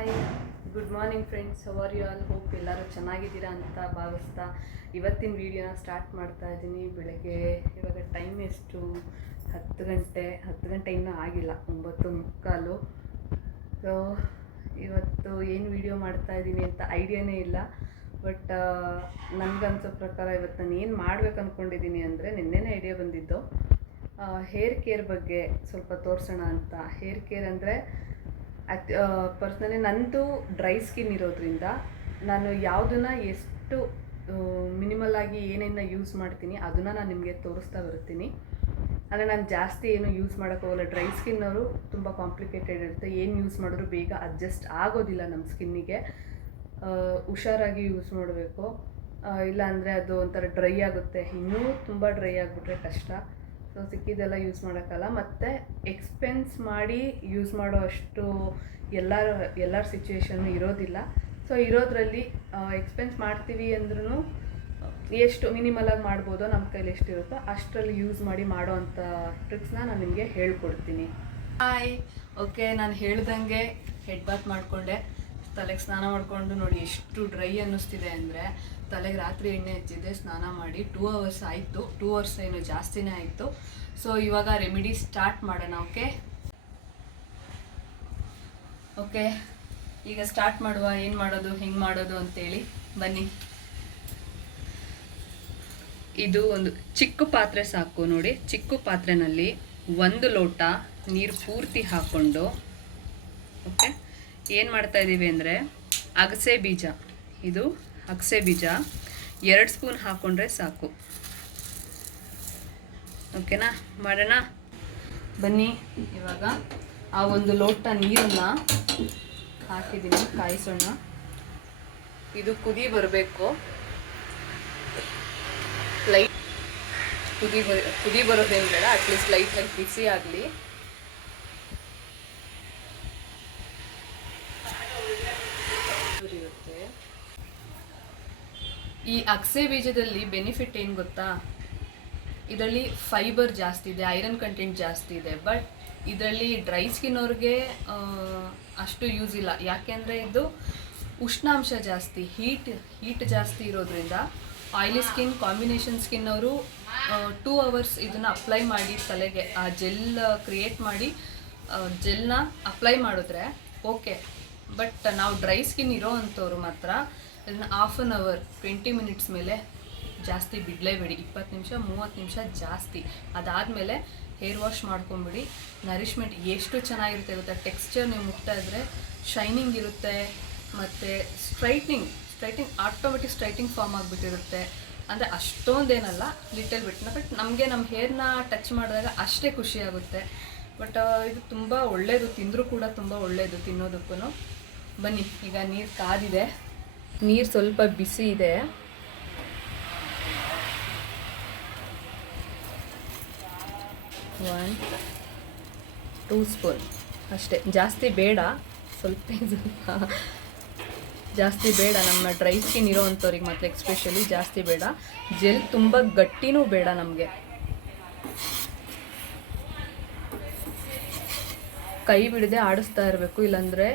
Hi, good morning friends. How are you all? Hope ಎಲ್ಲರೂ ಚೆನ್ನಾಗಿದ್ದೀರಾ ಅಂತ ಭಾವಿಸ್ತಾ ಇವತ್ತಿನ ವೀಡಿಯೋನ ಸ್ಟಾರ್ಟ್ ಮಾಡ್ತಾ ಇದ್ದೀನಿ. ಬೆಳಗ್ಗೆ ಇವಾಗ ಟೈಮ್ ಎಷ್ಟು? 10 ಗಂಟೆ ಇನ್ನೂ ಆಗಿಲ್ಲ, 9:45. ಸೊ ಇವತ್ತು ಏನು ವೀಡಿಯೋ ಮಾಡ್ತಾ ಇದ್ದೀನಿ ಅಂತ ಐಡಿಯಾನೇ ಇಲ್ಲ. ಬಟ್ ನನಗನ್ಸೋ ಪ್ರಕಾರ ಇವತ್ತು ನಾನು ಏನು ಮಾಡ್ಬೇಕು ಅಂದ್ಕೊಂಡಿದ್ದೀನಿ ಅಂದರೆ, ನಿನ್ನೆನೇ ಐಡಿಯಾ ಬಂದಿದ್ದು ಹೇರ್ ಕೇರ್ ಬಗ್ಗೆ ಸ್ವಲ್ಪ ತೋರಿಸೋಣ ಅಂತ. ಹೇರ್ ಕೇರ್ ಅಂದರೆ ಪರ್ಸ್ನಲಿ ನಂದು ಡ್ರೈ ಸ್ಕಿನ್ ಇರೋದ್ರಿಂದ ನಾನು ಯಾವುದನ್ನು ಎಷ್ಟು ಮಿನಿಮಲ್ ಆಗಿ ಏನೇನು ಯೂಸ್ ಮಾಡ್ತೀನಿ ಅದನ್ನು ನಾನು ನಿಮಗೆ ತೋರಿಸ್ತಾ ಬರ್ತೀನಿ. ಅಂದರೆ ನಾನು ಜಾಸ್ತಿ ಏನು ಯೂಸ್ ಮಾಡೋಕ್ಕೋಗಲ್ಲ. ಡ್ರೈ ಸ್ಕಿನ್ನವರು ತುಂಬ ಕಾಂಪ್ಲಿಕೇಟೆಡ್ ಇರುತ್ತೆ, ಏನು ಯೂಸ್ ಮಾಡಿದ್ರು ಬೇಗ ಅಡ್ಜಸ್ಟ್ ಆಗೋದಿಲ್ಲ ನಮ್ಮ ಸ್ಕಿನ್ನಿಗೆ. ಹುಷಾರಾಗಿ ಯೂಸ್ ಮಾಡಬೇಕು, ಇಲ್ಲಾಂದರೆ ಅದು ಒಂಥರ ಡ್ರೈ ಆಗುತ್ತೆ. ಇನ್ನೂ ತುಂಬ ಡ್ರೈ ಆಗಿಬಿಟ್ರೆ ಕಷ್ಟ. ಸೊ ಸಿಕ್ಕಿದ್ದೆಲ್ಲ ಯೂಸ್ ಮಾಡೋಕ್ಕಲ್ಲ, ಮತ್ತು ಎಕ್ಸ್ಪೆನ್ಸ್ ಮಾಡಿ ಯೂಸ್ ಮಾಡೋ ಅಷ್ಟು ಎಲ್ಲರ ಸಿಚುವೇಶನ್ನು ಇರೋದಿಲ್ಲ. ಸೊ ಇರೋದ್ರಲ್ಲಿ ಎಕ್ಸ್ಪೆನ್ಸ್ ಮಾಡ್ತೀವಿ ಅಂದ್ರೂ ಎಷ್ಟು ಮಿನಿಮಲಾಗಿ ಮಾಡ್ಬೋದೋ, ನಮ್ಮ ಕೈಲಿ ಎಷ್ಟಿರುತ್ತೋ ಅಷ್ಟರಲ್ಲಿ ಯೂಸ್ ಮಾಡಿ ಮಾಡೋ ಅಂಥ ಟ್ರಿಕ್ಸ್ನ ನಾನು ನಿಮಗೆ ಹೇಳ್ಕೊಡ್ತೀನಿ. ಹಾಯ್, ಓಕೆ, ನಾನು ಹೇಳ್ದಂಗೆ ಹೆಡ್ ಬಾತ್ ಮಾಡಿಕೊಂಡೆ, ತಲೆಗೆ ಸ್ನಾನ ಮಾಡಿಕೊಂಡು ನೋಡಿ ಎಷ್ಟು ಡ್ರೈ ಅನ್ನಿಸ್ತಿದೆ ಅಂದರೆ. ತಲೆಗೆ ರಾತ್ರಿ ಎಣ್ಣೆ ಹಚ್ಚಿದ್ದೆ, ಸ್ನಾನ ಮಾಡಿ 2 hours ಆಯಿತು. 2 hours ಏನು ಜಾಸ್ತಿನೇ ಆಯಿತು. ಸೊ ಇವಾಗ ರೆಮಿಡಿ ಸ್ಟಾರ್ಟ್ ಮಾಡೋಣ. ಓಕೆ, ಈಗ ಸ್ಟಾರ್ಟ್ ಮಾಡುವ. ಏನು ಮಾಡೋದು, ಹೆಂಗೆ ಮಾಡೋದು ಅಂತೇಳಿ ಬನ್ನಿ. ಇದು ಒಂದು ಚಿಕ್ಕ ಪಾತ್ರೆ ಸಾಕು ನೋಡಿ. ಚಿಕ್ಕ ಪಾತ್ರೆನಲ್ಲಿ 1 ಲೋಟ ನೀರು ಪೂರ್ತಿ ಹಾಕ್ಕೊಂಡು, ಓಕೆ, ಏನು ಮಾಡ್ತಾ ಇದ್ದೀವಿ ಅಂದರೆ ಅಗಸೆ ಬೀಜ, ಇದು ಅಗಸೆ ಬೀಜ 2 ಸ್ಪೂನ್ ಹಾಕ್ಕೊಂಡ್ರೆ ಸಾಕು. ಓಕೆನಾ, ಮಾಡೋಣ ಬನ್ನಿ. ಇವಾಗ ಆ 1 ಲೋಟ ನೀರನ್ನು ಹಾಕಿದ್ದೀನಿ, ಕಾಯಿಸೋಣ. ಇದು ಕುದಿ ಲೈಟ್ ಕುದಿ ಬರೋದೇನು ಬೇಡ, ಅಟ್ಲೀಸ್ಟ್ ಲೈಟಾಗಿ ಬಿಸಿ ಆಗಲಿ. ಈ ಅಗಸೆ ಬೀಜದಲ್ಲಿ ಬೆನಿಫಿಟ್ ಏನು ಗೊತ್ತಾ? ಇದರಲ್ಲಿ ಫೈಬರ್ ಜಾಸ್ತಿ ಇದೆ, ಐರನ್ ಕಂಟೆಂಟ್ ಜಾಸ್ತಿ ಇದೆ. ಬಟ್ ಇದರಲ್ಲಿ ಡ್ರೈ ಸ್ಕಿನ್ ಅವ್ರಿಗೆ ಅಷ್ಟು ಯೂಸ್ ಇಲ್ಲ. ಯಾಕೆಂದರೆ ಇದು ಉಷ್ಣಾಂಶ ಜಾಸ್ತಿ, ಹೀಟ್ ಜಾಸ್ತಿ ಇರೋದ್ರಿಂದ ಆಯಿಲಿ ಸ್ಕಿನ್, ಕಾಂಬಿನೇಷನ್ ಸ್ಕಿನ್ ಅವರು 2 hours ಇದನ್ನು ಅಪ್ಲೈ ಮಾಡಿ ತಲೆಗೆ ಆ ಜೆಲ್ ಕ್ರಿಯೇಟ್ ಮಾಡಿ ಜೆಲ್ನ ಅಪ್ಲೈ ಮಾಡಿದ್ರೆ ಓಕೆ. ಬಟ್ ನಾವು ಡ್ರೈ ಸ್ಕಿನ್ ಇರೋ ಅಂಥವ್ರು ಮಾತ್ರ ಇದನ್ನು 1/2 hour 20 minutes ಮೇಲೆ ಜಾಸ್ತಿ ಬಿಡಲೇಬೇಡಿ. 20 ನಿಮಿಷ 30 ನಿಮಿಷ ಜಾಸ್ತಿ. ಅದಾದಮೇಲೆ ಹೇರ್ ವಾಶ್ ಮಾಡ್ಕೊಂಬಿಡಿ. ನರಿಶ್ಮೆಂಟ್ ಎಷ್ಟು ಚೆನ್ನಾಗಿರುತ್ತೆ ಗೊತ್ತಾ? ಟೆಕ್ಸ್ಚರ್ ನೀವು ಮುಟ್ತಾ ಇದ್ದರೆ ಶೈನಿಂಗ್ ಇರುತ್ತೆ, ಮತ್ತು ಸ್ಟ್ರೈಟ್ನಿಂಗ್ ಆಟೋಮೆಟಿಕ್ ಸ್ಟ್ರೈಟಿಂಗ್ ಫಾರ್ಮ್ ಆಗಿಬಿಟ್ಟಿರುತ್ತೆ. ಅಂದರೆ ಅಷ್ಟೊಂದೇನಲ್ಲ, ಲಿಟಲ್ ಬಿಟ್ನ. ಬಟ್ ನಮಗೆ ನಮ್ಮ ಹೇರ್ನ ಟಚ್ ಮಾಡಿದಾಗ ಅಷ್ಟೇ ಖುಷಿ ಆಗುತ್ತೆ. ಬಟ್ ಇದು ತುಂಬ ಒಳ್ಳೆಯದು, ತಿಂದರೂ ಕೂಡ ತುಂಬ ಒಳ್ಳೆಯದು ತಿನ್ನೋದಕ್ಕೂ. ಬನ್ನಿ, ಈಗ ನೀರು ಕಾದಿದೆ, ನೀರು ಸ್ವಲ್ಪ ಬಿಸಿ ಇದೆ. ಒನ್ 2 ಸ್ಪೂನ್ ಅಷ್ಟೇ, ಜಾಸ್ತಿ ಬೇಡ. ಸ್ವಲ್ಪ ಜಾಸ್ತಿ ಬೇಡ, ನಮ್ಮ ಡ್ರೈ ಸ್ಕಿನ್ ಇರೋ ಅಂಥವ್ರಿಗೆ ಮತ್ತು ಎಕ್ಸ್ಪೆಷಲಿ ಜಾಸ್ತಿ ಬೇಡ. ಜೆಲ್ ತುಂಬ ಗಟ್ಟಿನೂ ಬೇಡ ನಮಗೆ. ಕೈ ಬಿಡದೆ ಆಡಿಸ್ತಾ ಇರಬೇಕು, ಇಲ್ಲಾಂದರೆ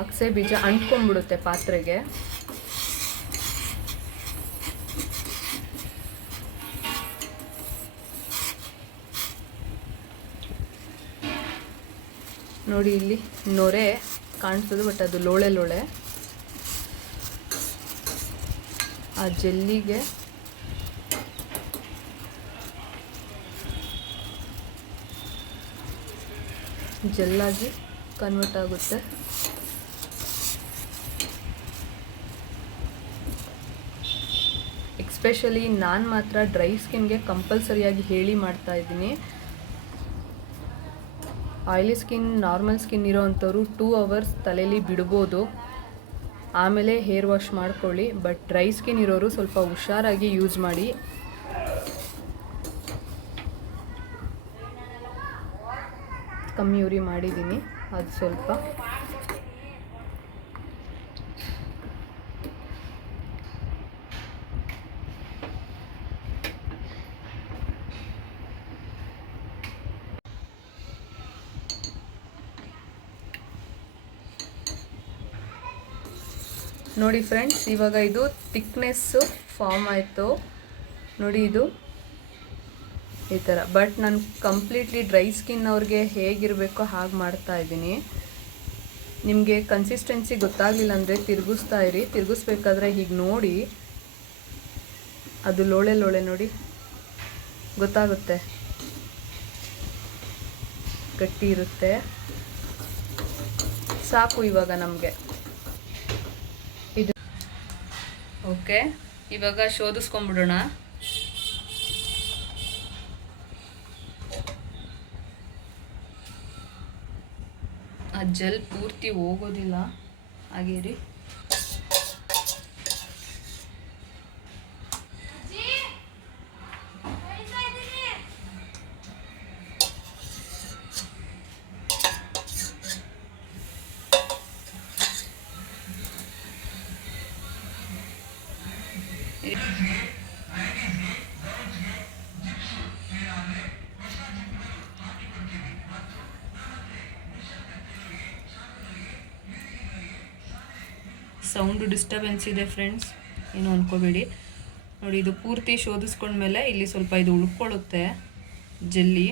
ಅಗಸೆ ಬೀಜ ಅಂಟ್ಕೊಂಡ್ಬಿಡುತ್ತೆ ಪಾತ್ರೆಗೆ. ನೋಡಿ, ಇಲ್ಲಿ ನೊರೆ ಕಾಣಿಸೋದು, ಬಟ್ ಅದು ಲೋಳೆ. ಆ ಜೆಲ್ಲಿಗೆ ಜೆಲ್ಲಾಗಿ ಕನ್ವರ್ಟ್ ಆಗುತ್ತೆ. ಎಕ್ಸ್ಪೆಷಲಿ ನಾನು ಮಾತ್ರ ಡ್ರೈ ಸ್ಕಿನ್ಗೆ ಕಂಪಲ್ಸರಿಯಾಗಿ ಹೇಳಿ ಮಾಡ್ತಾ ಇದ್ದೀನಿ. ಆಯಿಲಿ ಸ್ಕಿನ್, ನಾರ್ಮಲ್ ಸ್ಕಿನ್ ಇರೋ ಅಂಥವ್ರು 2 hours ತಲೆಯಲ್ಲಿ ಬಿಡ್ಬೋದು, ಆಮೇಲೆ ಹೇರ್ ವಾಶ್ ಮಾಡ್ಕೊಳ್ಳಿ. ಬಟ್ ಡ್ರೈ ಸ್ಕಿನ್ ಇರೋರು ಸ್ವಲ್ಪ ಹುಷಾರಾಗಿ ಯೂಸ್ ಮಾಡಿ. ಕಮ್ಮಿ ಉರಿ ಮಾಡಿದ್ದೀನಿ, ಅದು ಸ್ವಲ್ಪ. ನೋಡಿ ಫ್ರೆಂಡ್ಸ್, ಇವಾಗ ಇದು ಥಿಕ್ನೆಸ್ಸು ಫಾರ್ಮ್ ಆಯಿತು ನೋಡಿ, ಇದು ಈ ಥರ. ಬಟ್ ನಾನು ಕಂಪ್ಲೀಟ್ಲಿ ಡ್ರೈ ಸ್ಕಿನ್ ಅವ್ರಿಗೆ ಹೇಗಿರಬೇಕೋ ಹಾಗೆ ಮಾಡ್ತಾಯಿದ್ದೀನಿ. ನಿಮಗೆ ಕನ್ಸಿಸ್ಟೆನ್ಸಿ ಗೊತ್ತಾಗಲಿಲ್ಲ ಅಂದರೆ ತಿರುಗಿಸ್ತಾ ಇರಿ. ತಿರುಗಿಸ್ಬೇಕಾದ್ರೆ ಹೀಗೆ ನೋಡಿ, ಅದು ಲೋಳೆ ಲೋಳೆ ನೋಡಿ ಗೊತ್ತಾಗುತ್ತೆ, ಗಟ್ಟಿ ಇರುತ್ತೆ. ಸಾಕು ಇವಾಗ ನಮಗೆ ಇದು. ಓಕೆ, ಇವಾಗ ಶೋಧಿಸ್ಕೊಂಡ್ಬಿಡೋಣ. ಆ ಜೆಲ್ ಪೂರ್ತಿ ಹೋಗೋದಿಲ್ಲ, ಹಾಗೆ ರೀ. ಸೌಂಡು ಡಿಸ್ಟರ್ಬೆನ್ಸ್ ಇದೆ ಫ್ರೆಂಡ್ಸ್, ಏನು ಅಂದ್ಕೋಬೇಡಿ. ನೋಡಿ, ಇದು ಪೂರ್ತಿ ಶೋಧಿಸ್ಕೊಂಡ್ಮೇಲೆ ಇಲ್ಲಿ ಸ್ವಲ್ಪ ಇದು ಉಳ್ಕೊಳ್ಳುತ್ತೆ ಜೆಲ್ಲಿ.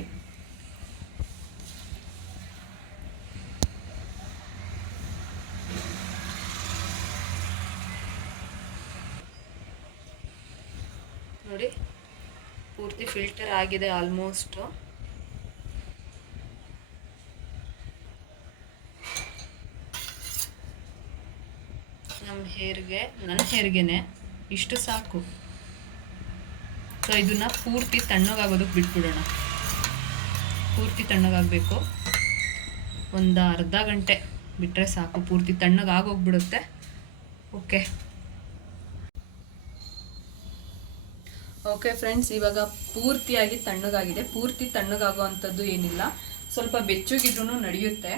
ನೋಡಿ, ಪೂರ್ತಿ ಫಿಲ್ಟರ್ ಆಗಿದೆ ಆಲ್ಮೋಸ್ಟ್. ನನ್ನ ಹೇರ್ಗೆನೆ ಇಷ್ಟು ಸಾಕು. ಸೊ ಇದನ್ನು ಪೂರ್ತಿ ತಣ್ಣಗಾಗೋದಕ್ಕೆ ಬಿಟ್ಬಿಡೋಣ. ಪೂರ್ತಿ ತಣ್ಣಗಾಗಬೇಕು, ಒಂದು ಅರ್ಧ ಗಂಟೆ ಬಿಟ್ಟರೆ ಸಾಕು, ಪೂರ್ತಿ ತಣ್ಣಗಾಗೋಗ್ಬಿಡುತ್ತೆ. ಓಕೆ ಫ್ರೆಂಡ್ಸ್, ಇವಾಗ ಪೂರ್ತಿಯಾಗಿ ತಣ್ಣಗಾಗಿದೆ. ಪೂರ್ತಿ ತಣ್ಣಗಾಗೋ ಅಂಥದ್ದು ಏನಿಲ್ಲ, ಸ್ವಲ್ಪ ಬೆಚ್ಚಗಿದ್ರೂ ನಡೆಯುತ್ತೆ.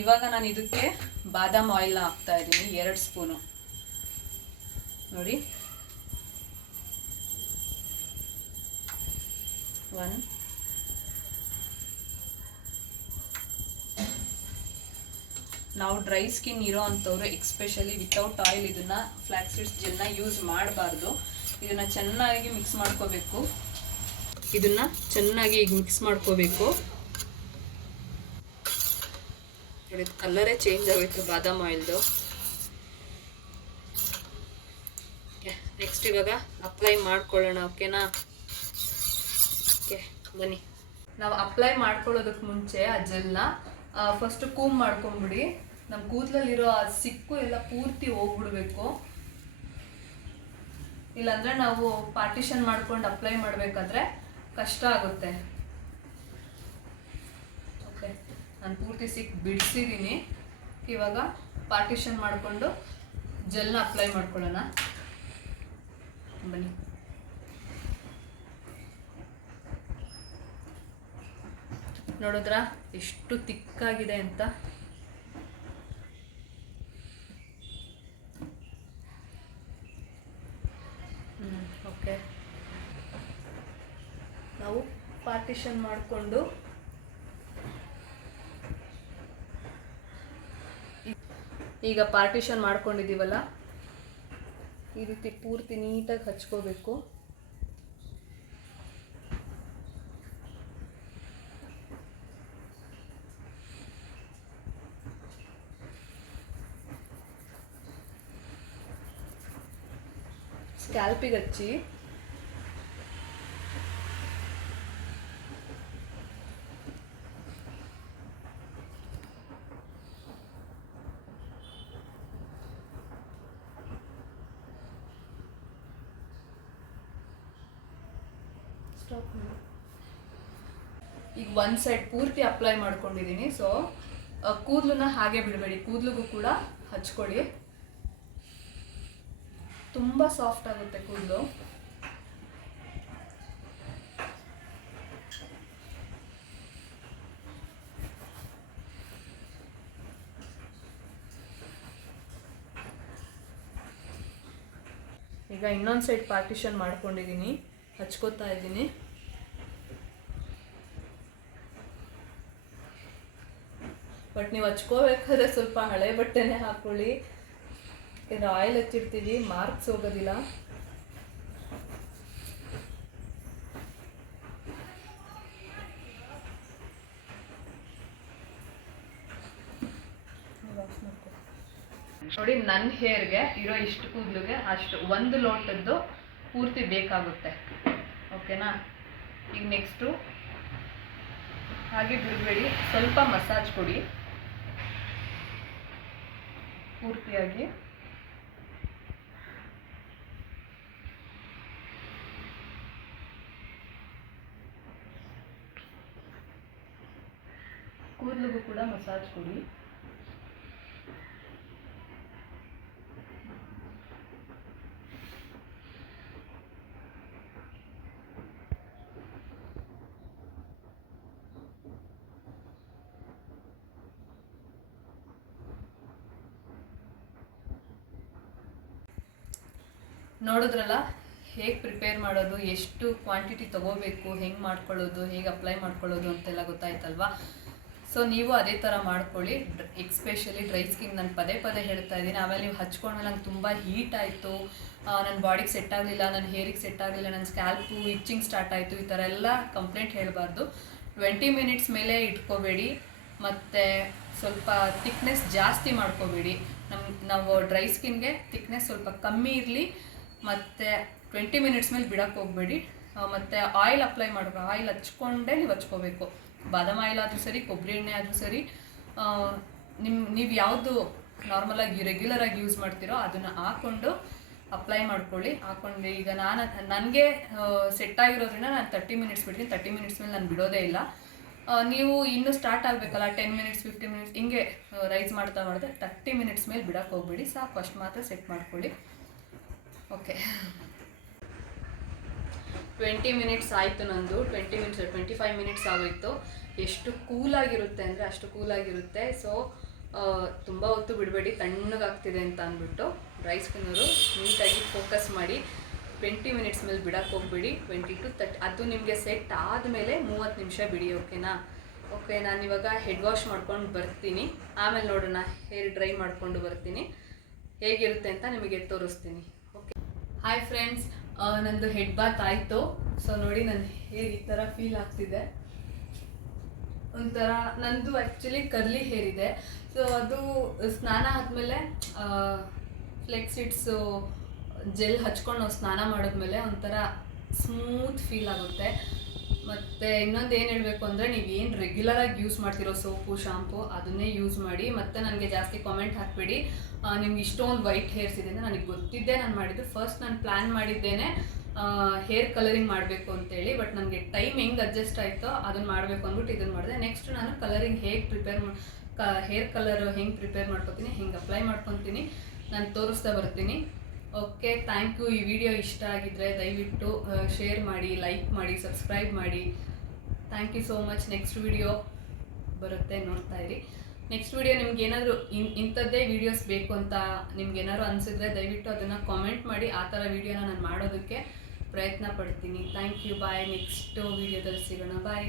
ಇವಾಗ ನಾನು ಇದಕ್ಕೆ ಬಾದಾಮ್ ಆಯಿಲ್ನ ಹಾಕ್ತಾ ಇದ್ದೀನಿ, 2 ಸ್ಪೂನು ನೋಡಿ. 1 ನಾವು ಡ್ರೈ ಸ್ಕಿನ್ ಇರೋ ಅಂಥವ್ರು ಎಕ್ಸ್ಪೆಷಲಿ ವಿತೌಟ್ ಆಯಿಲ್ ಇದನ್ನು ಫ್ಲ್ಯಾಕ್ಸ್ ಸೀಡ್ಸ್ ಜೆಲ್ನ ಯೂಸ್ ಮಾಡಬಾರ್ದು. ಇದನ್ನು ಚೆನ್ನಾಗಿ ಮಿಕ್ಸ್ ಮಾಡ್ಕೋಬೇಕು. ಇದನ್ನು ಚೆನ್ನಾಗಿ ಈಗ ಮಿಕ್ಸ್ ಮಾಡ್ಕೋಬೇಕು. ಕಲರೇ ಚೇಂಜ್ ಆಗೋಯ್ತು ಬಾದಾಮ್ ಆಯಿಲ್ದು. ನೆಕ್ಸ್ಟ್ ಇವಾಗ ಅಪ್ಲೈ ಮಾಡ್ಕೊಳ್ಳೋಣ, ಓಕೆನಾ? ಓಕೆ, ಬನ್ನಿ. ನಾವು ಅಪ್ಲೈ ಮಾಡ್ಕೊಳ್ಳೋದಕ್ಕೆ ಮುಂಚೆ ಆ ಜೆಲ್ನ ಫಸ್ಟ್ ಕೂಮ್ ಮಾಡ್ಕೊಂಬಿಡಿ. ನಮ್ಮ ಕೂದಲಲ್ಲಿರೋ ಆ ಸಿಕ್ಕು ಎಲ್ಲ ಪೂರ್ತಿ ಹೋಗ್ಬಿಡ್ಬೇಕು. ಇಲ್ಲಾಂದರೆ ನಾವು ಪಾರ್ಟಿಷನ್ ಮಾಡ್ಕೊಂಡು ಅಪ್ಲೈ ಮಾಡಬೇಕಾದ್ರೆ ಕಷ್ಟ ಆಗುತ್ತೆ. ಓಕೆ, ನಾನು ಪೂರ್ತಿ ಸಿಕ್ಕು ಬಿಡಿಸಿದ್ದೀನಿ. ಇವಾಗ ಪಾರ್ಟಿಷನ್ ಮಾಡಿಕೊಂಡು ಜೆಲ್ನ ಅಪ್ಲೈ ಮಾಡ್ಕೊಳ್ಳೋಣ, ಬನ್ನಿ. ನೋಡಿದ್ರಾ ಎಷ್ಟು ತಿಕ್ಕಾಗಿದೆ ಅಂತ? ಓಕೆ, ನಾವು ಪಾರ್ಟಿಷನ್ ಮಾಡಿಕೊಂಡು ಈಗ ಪಾರ್ಟಿಷನ್ ಮಾಡ್ಕೊಂಡಿದ್ದೀವಲ್ಲ, ಈ ರೀತಿ ಪೂರ್ತಿ ನೀಟಾಗಿ ಹಚ್ಕೋಬೇಕು. ಸ್ಕ್ಯಾಲ್ಪಿಗೆ ಹಚ್ಚಿ. ಈಗ ಒಂದು ಸೈಡ್ ಪೂರ್ತಿ ಅಪ್ಲೈ ಮಾಡ್ಕೊಂಡಿದ್ದೀನಿ. ಸೊ ಕೂದಲನ್ನ ಹಾಗೆ ಬಿಡಬೇಡಿ, ಕೂದಲಿಗೂ ಕೂಡ ಹಚ್ಕೊಳ್ಳಿ. ತುಂಬ ಸಾಫ್ಟ್ ಆಗುತ್ತೆ ಕೂದಲು. ಈಗ ಇನ್ನೊಂದು ಸೈಡ್ ಪಾರ್ಟಿಷನ್ ಮಾಡ್ಕೊಂಡಿದ್ದೀನಿ, ಹಚ್ಕೋತಾ ಇದ್ದೀನಿ. ಬಟ್ ನೀವು ಹಚ್ಕೋಬೇಕಾದ್ರೆ ಸ್ವಲ್ಪ ಹಳೆ ಬಟ್ಟೆನೇ ಹಾಕೊಳ್ಳಿ, ಯಾಕೆಂದರೆ ಆಯಿಲ್ ಹಚ್ಚಿರ್ತೀವಿ, ಮಾರ್ಕ್ಸ್ ಹೋಗೋದಿಲ್ಲ. ನೋಡಿ, ನನ್ನ ಹೇರ್ಗೆ ಇರೋ ಇಷ್ಟು ಕೂದಲಿಗೆ ಅಷ್ಟು 1 ಲೋಟದ್ದು ಪೂರ್ತಿ ಬೇಕಾಗುತ್ತೆ. ಓಕೆನಾ? ಈಗ ನೆಕ್ಸ್ಟು ಹಾಗೆ ಬಿಡಬೇಡಿ, ಸ್ವಲ್ಪ ಮಸಾಜ್ ಕೊಡಿ ಪೂರ್ತಿಯಾಗಿ. ಕೂದಲಿಗೂ ಕೂಡ ಮಸಾಜ್ ಕೊಡಿ. ನೋಡಿದ್ರಲ್ಲ ಹೇಗೆ ಪ್ರಿಪೇರ್ ಮಾಡೋದು, ಎಷ್ಟು ಕ್ವಾಂಟಿಟಿ ತೊಗೋಬೇಕು, ಹೆಂಗೆ ಮಾಡ್ಕೊಳ್ಳೋದು, ಹೇಗೆ ಅಪ್ಲೈ ಮಾಡ್ಕೊಳ್ಳೋದು ಅಂತೆಲ್ಲ ಗೊತ್ತಾಯ್ತಲ್ವಾ. ಸೊ ನೀವು ಅದೇ ಥರ ಮಾಡ್ಕೊಳ್ಳಿ. ಎಕ್ಸ್ಪೆಷಲಿ ಡ್ರೈ ಸ್ಕಿನ್ ನಾನು ಪದೇ ಪದೇ ಹೇಳ್ತಾ ಇದ್ದೀನಿ. ಆಮೇಲೆ ನೀವು ಹಚ್ಕೊಂಡ್ಮೇಲೆ ನಂಗೆ ತುಂಬ ಹೀಟ್ ಆಯಿತು, ನನ್ನ ಬಾಡಿಗೆ ಸೆಟ್ ಆಗಲಿಲ್ಲ, ನನ್ನ ಹೇರಿಗೆ ಸೆಟ್ ಆಗಲಿಲ್ಲ, ನನ್ನ ಸ್ಕ್ಯಾಲ್ಪು ಇಚ್ಚಿಂಗ್ ಸ್ಟಾರ್ಟ್ ಆಯಿತು, ಈ ಥರ ಎಲ್ಲ ಕಂಪ್ಲೇಂಟ್ ಹೇಳಬಾರ್ದು. 20 ಮಿನಿಟ್ಸ್ ಮೇಲೆ ಇಟ್ಕೋಬೇಡಿ, ಮತ್ತು ಸ್ವಲ್ಪ ಥಿಕ್ನೆಸ್ ಜಾಸ್ತಿ ಮಾಡ್ಕೋಬೇಡಿ. ನಾವು ಡ್ರೈ ಸ್ಕಿನ್ಗೆ ಥಿಕ್ನೆಸ್ ಸ್ವಲ್ಪ ಕಮ್ಮಿ ಇರಲಿ, ಮತ್ತು 20 ಮಿನಿಟ್ಸ್ ಮೇಲೆ ಬಿಡೋಕ್ಕೆ ಹೋಗಬೇಡಿ. ಮತ್ತು ಆಯಿಲ್ ಅಪ್ಲೈ ಮಾಡಬೇಕು, ಆಯಿಲ್ ಹಚ್ಕೊಂಡೇ ನೀವು ಹಚ್ಕೋಬೇಕು. ಬಾದಾಮ್ ಆಯಿಲ್ ಆದರೂ ಸರಿ, ಕೊಬ್ಬರಿ ಎಣ್ಣೆ ಆದರೂ ಸರಿ, ನೀವು ಯಾವುದು ನಾರ್ಮಲಾಗಿ ರೆಗ್ಯುಲರಾಗಿ ಯೂಸ್ ಮಾಡ್ತೀರೋ ಅದನ್ನು ಹಾಕ್ಕೊಂಡು ಅಪ್ಲೈ ಮಾಡ್ಕೊಳ್ಳಿ. ಹಾಕ್ಕೊಂಡು ಈಗ ನನಗೆ ಸೆಟ್ ಆಗಿರೋದ್ರಿಂದ ನಾನು 30 ಮಿನಿಟ್ಸ್ ಬಿಡ್ತೀನಿ. 30 ಮಿನಿಟ್ಸ್ ಮೇಲೆ ನಾನು ಬಿಡೋದೇ ಇಲ್ಲ. ನೀವು ಇನ್ನೂ ಸ್ಟಾರ್ಟ್ ಆಗಬೇಕಲ್ಲ, 10 ಮಿನಿಟ್ಸ್ 15 ಮಿನಿಟ್ಸ್ ಹಿಂಗೆ ರೈಸ್ ಮಾಡ್ತಾ 30 ಮಿನಿಟ್ಸ್ ಮೇಲೆ ಬಿಡೋಕ್ಕೆ ಹೋಗ್ಬೇಡಿ. ಸಾಕು, ಅಷ್ಟು ಮಾತ್ರ ಸೆಟ್ ಮಾಡ್ಕೊಳ್ಳಿ. ಓಕೆ, 20 ಮಿನಿಟ್ಸ್ ಆಯಿತು ನಂದು. 25 ಮಿನಿಟ್ಸ್ ಆಗೋಯಿತು. ಎಷ್ಟು ಕೂಲಾಗಿರುತ್ತೆ ಅಂದರೆ ಅಷ್ಟು ಕೂಲಾಗಿರುತ್ತೆ. ಸೊ ತುಂಬ ಹೊತ್ತು ಬಿಡಬೇಡಿ, ತಣ್ಣಗಾಗ್ತಿದೆ ಅಂತ ಅಂದ್ಬಿಟ್ಟು. ಡ್ರೈ ಸ್ಕಿನ್ನರು ನೀಟಾಗಿ ಫೋಕಸ್ ಮಾಡಿ 20 ಮಿನಿಟ್ಸ್ ಮೇಲೆ ಬಿಡೋಕ್ಕೆ ಹೋಗ್ಬೇಡಿ. 20 to 30 ಅದು ನಿಮಗೆ ಸೆಟ್ ಆದಮೇಲೆ 30 ನಿಮಿಷ ಬಿಡಿ. ಓಕೆನಾ? ಓಕೆ, ನಾನು ಇವಾಗ ಹೆಡ್ ವಾಶ್ ಮಾಡ್ಕೊಂಡು ಬರ್ತೀನಿ. ಆಮೇಲೆ ನೋಡೋಣ, ಹೇರ್ ಡ್ರೈ ಮಾಡಿಕೊಂಡು ಬರ್ತೀನಿ, ಹೇಗಿರುತ್ತೆ ಅಂತ ನಿಮಗೆ ತೋರಿಸ್ತೀನಿ. ಓಕೆ, ಹಾಯ್ ಫ್ರೆಂಡ್ಸ್, ನಂದು ಹೆಡ್ ಬಾತ್ ಆಯಿತು. ಸೊ ನೋಡಿ, ನನ್ನ ಹೇರ್ ಈ ಥರ ಫೀಲ್ ಆಗ್ತಿದೆ. ಒಂಥರ ನಂದು ಆ್ಯಕ್ಚುಲಿ ಕರ್ಲಿ ಹೇರ್ ಇದೆ. ಸೊ ಅದು ಸ್ನಾನ ಆದಮೇಲೆ ಫ್ಲೆಕ್ಸಿಡ್ಸು ಜೆಲ್ ಹಚ್ಕೊಂಡು ನಾವು ಸ್ನಾನ ಮಾಡಿದ್ಮೇಲೆ ಒಂಥರ ಸ್ಮೂತ್ ಫೀಲ್ ಆಗುತ್ತೆ. ಮತ್ತು ಇನ್ನೊಂದು ಏನು ಹೇಳಬೇಕು ಅಂದರೆ, ನೀವು ಏನು ರೆಗ್ಯುಲರಾಗಿ ಯೂಸ್ ಮಾಡ್ತಿರೋ ಸೋಪು ಶಾಂಪು ಅದನ್ನೇ ಯೂಸ್ ಮಾಡಿ. ಮತ್ತು ನನಗೆ ಜಾಸ್ತಿ ಕಾಮೆಂಟ್ ಹಾಕಬೇಡಿ ನಿಮ್ಗೆ ಇಷ್ಟೊಂದು ವೈಟ್ ಹೇರ್ಸ್ ಇದೆ ಅಂತ. ನನಗೆ ಗೊತ್ತಿದ್ದೆ ನಾನು ಮಾಡಿದ್ದು. ಫಸ್ಟ್ ನಾನು ಪ್ಲ್ಯಾನ್ ಮಾಡಿದ್ದೇನೆ ಹೇರ್ ಕಲರಿಂಗ್ ಮಾಡಬೇಕು ಅಂತೇಳಿ. ಬಟ್ ನನಗೆ ಟೈಮ್ ಹೆಂಗೆ ಅಡ್ಜಸ್ಟ್ ಆಯಿತೋ ಅದನ್ನು ಮಾಡಬೇಕು ಅಂದ್ಬಿಟ್ಟು ಇದನ್ನು ಮಾಡಿದೆ. ನೆಕ್ಸ್ಟ್ ನಾನು ಕಲರಿಂಗ್ ಹೇಗೆ ಹೇರ್ ಕಲರ್ ಹೆಂಗೆ ಪ್ರಿಪೇರ್ ಮಾಡ್ಕೊತೀನಿ, ಹೆಂಗೆ ಅಪ್ಲೈ ಮಾಡ್ಕೊತೀನಿ, ನಾನು ತೋರಿಸ್ತಾ ಬರ್ತೀನಿ. Okay, thank you. ಈ ವಿಡಿಯೋ ಇಷ್ಟ ಆಗಿದ್ದರೆ ದಯವಿಟ್ಟು ಶೇರ್ ಮಾಡಿ, ಲೈಕ್ ಮಾಡಿ, ಸಬ್ಸ್ಕ್ರೈಬ್ ಮಾಡಿ. Thank you so much. Next video ಬರುತ್ತೆ, ನೋಡ್ತಾ ಇರಿ. ನೆಕ್ಸ್ಟ್ ವಿಡಿಯೋ ನಿಮ್ಗೆ ಏನಾದರೂ ಇಂಥದ್ದೇ ವೀಡಿಯೋಸ್ ಬೇಕು ಅಂತ ನಿಮ್ಗೇನಾದ್ರು ಅನಿಸಿದ್ರೆ ದಯವಿಟ್ಟು ಅದನ್ನು ಕಾಮೆಂಟ್ ಮಾಡಿ. ಆ ಥರ ವೀಡಿಯೋನ ನಾನು ಮಾಡೋದಕ್ಕೆ ಪ್ರಯತ್ನ ಪಡ್ತೀನಿ. Thank you. ಬಾಯ್. ನೆಕ್ಸ್ಟ್ ವಿಡಿಯೋದಲ್ಲಿ ಸಿಗೋಣ. ಬಾಯ್.